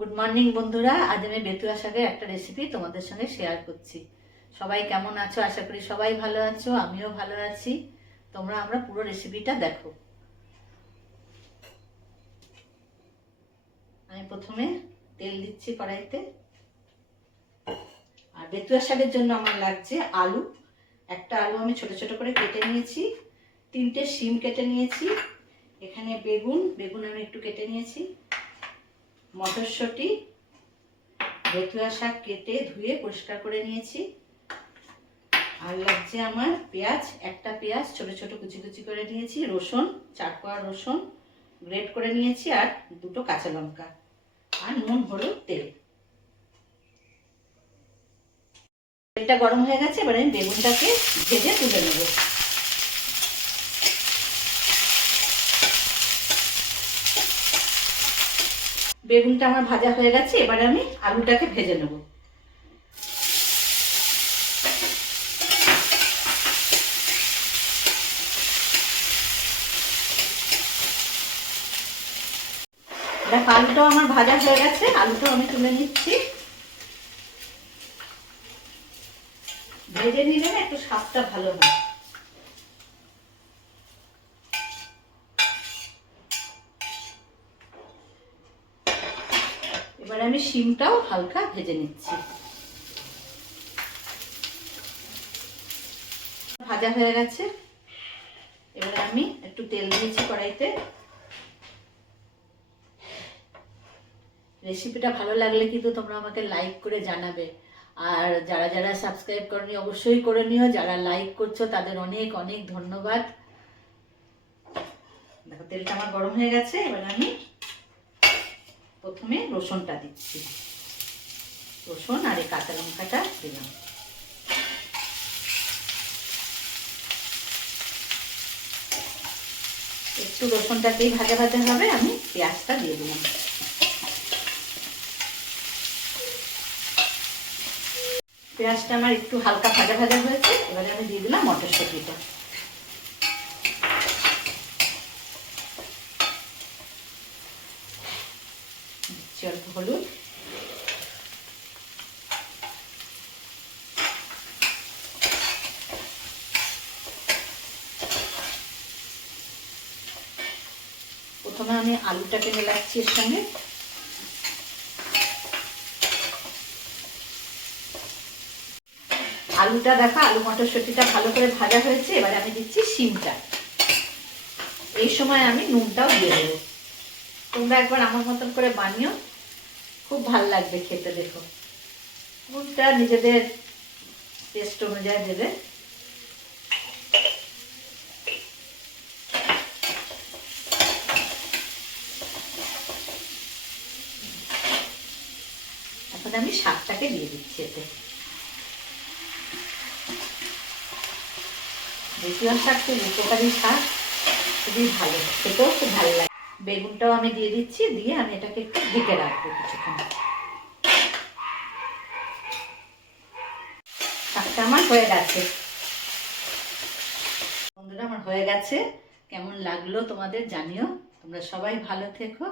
Good morning বন্ধুরা, আজ আমি বেতুয়া শাকের একটা রেসিপি তোমাদের সঙ্গে শেয়ার করছি। সবাই কেমন আছো? আশা করি সবাই ভালো আছো, আমিও ভালো আছি। আমরা পুরো রেসিপিটা দেখো। আমি প্রথমে তেল দিচ্ছি কড়াইতে। আর বেতুয়া শাকের জন্য আমার লাগছে আলু। একটা আলু আমি ছোট ছোট করে কেটে নিয়েছি। 3টে শিম কেটে নিয়েছি। এখানে বেগুন আমি একটু কেটে নিয়েছি। মটরশুঁটি, বেতুয়া শাক কেটে ধুয়ে পরিষ্কার করে নিয়েছি। আর লাগছে আমার পেঁয়াজ, একটা পেঁয়াজ ছোট ছোট কুচি কুচি করে নিয়েছি। রসুন, 4 কোয়া রসুন গ্রেট করে নিয়েছি। আর 2টো কাঁচা লঙ্কা। আর নুন, হলুদ, তেল। তেলটা গরম হয়ে গেছে, এবার আমি বেগুনটাকে ভেজে তুলে নেব। বেগুনটা আমার ভাজা হয়ে গেছে, এবার আমি আলুটাকে ভেজে নেব। দেখ, আলুটাও আমার ভাজা হয়ে গেছে, আলুটাও আমি তুলে নিচ্ছি। ভেজে নিলে না একটু স্বাদটা ভালো হয়। এবার আমি শিমটাও হালকা ভেজে নিচ্ছি। ভাজা হয়ে গেছে, এবার আমি একটু তেল দিয়েছি কড়াইতে। রেসিপিটা ভালো লাগলে কিন্তু তোমরা আমাকে লাইক করে জানাবে। আর যারা যারা সাবস্ক্রাইব করনি অবশ্যই করে নিও। যারা লাইক করছো তাদের অনেক অনেক ধন্যবাদ। দেখো, তেলটা আমার গরম হয়ে গেছে, এবার আমি প্রথমে রসুনটা দিচ্ছি। রসুন আর এই কাঁচা লঙ্কাটা দিলাম। একটু রসুনটাকেই ভাজা ভাজা হবে, আমি পেঁয়াজটা দিয়ে দিলাম। পেঁয়াজটা আমার একটু হালকা ভাজা ভাজা হয়েছে, এবারে আমি দিয়ে দিলাম মটরশুঁটিটা। অল্প হলুদ, প্রথমে আমি আলুটাকে মেলাচ্ছি এর সঙ্গে। আলুটা দেখো, আলু মটরশুঁটিটা ভালো করে ভাজা হয়েছে, এবারে আমি দিচ্ছি শিমটা। এই সময় আমি নুনটাও দিয়ে দেবো। তোমরা একবার আমার মতন করে বানিও, খুব ভালো লাগবে খেতে। দেখো, নুনটা নিজেদের টেস্ট অনুযায়ী দেবে। এখন আমি শাকটাকে দিয়ে দিচ্ছি এতে। বেতুয়া শাক খুব উপকারী শাক, খুবই ভালো, খেতেও খুব ভালো লাগে। বেগুনটাও আমি দিয়ে দিচ্ছি, দিয়ে আমি এটাকে একটু ঢেকে রাখবো কিছুক্ষণ। শাকটা আমার হয়ে গেছে। বন্ধুরা, আমার হয়ে গেছে। কেমন লাগলো তোমাদের জানিও। তোমরা সবাই ভালো থেকো।